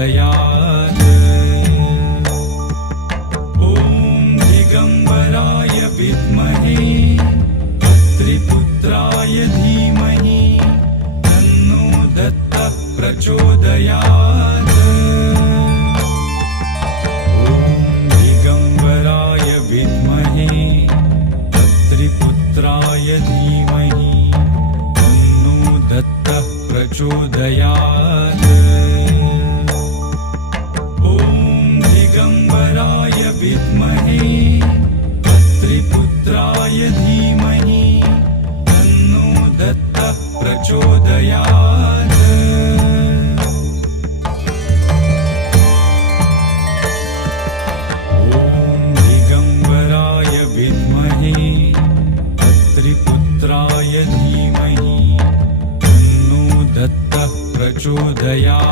प्रचोदयात्। ॐ दिगम्बराय विद्महे अत्रिपुत्राय धीमहि तन्नो दत्तः प्रचोदयात्। ॐ दिगम्बराय विद्महे अत्रिपुत्राय धीमहि तन्नो दत्तः प्रचोदयात्। ॐ दिगम्बराय विद्महे अत्रिपुत्राय धीमहि तन्नो दत्तः प्रचोदयात्। ॐ दिगम्बराय विद्महे अत्रिपुत्राय धीमहि तन्नो दत्तः प्रचोदयात्।